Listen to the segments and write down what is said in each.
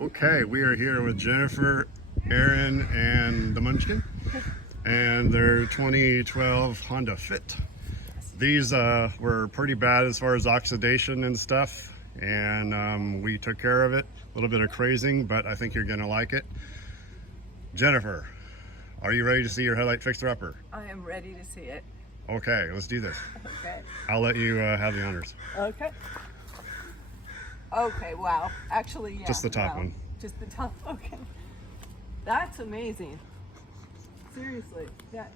Okay, we are here with Jennifer, Aaron, and the Munchkin, and their 2012 Honda Fit. These were pretty bad as far as oxidation and stuff, and we took care of it. A little bit of crazing, but I think you're gonna like it. Jennifer, are you ready to see your headlight fixer-upper? I am ready to see it. Okay, let's do this. Okay. I'll let you have the honors. Okay. Okay, wow. Actually, yeah. Just the top one. Just the top, okay. That's amazing. Seriously, that,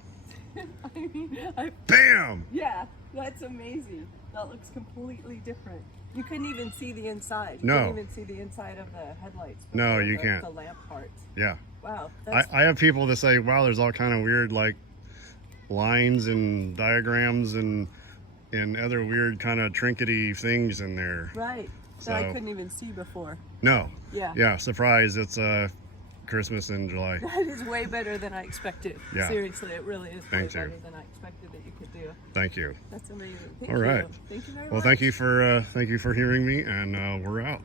I mean, Bam! yeah, that's amazing. That looks completely different. You couldn't even see the inside. You No. couldn't even see the inside of the headlights. No, before you the, can't. The lamp parts. Yeah. Wow. That's, I have people that say, wow, there's all kind of weird like lines and diagrams and other weird kind of trinkety things in there. right. That I couldn't even see before. No. Yeah. Yeah, surprise, it's Christmas in July. That is way better than I expected. Yeah. Seriously, it really is Thank way you. better than I expected that you could do. Thank you. That's amazing. Thank All right. you. Thank you very Well, much. thank you for hearing me, and we're out.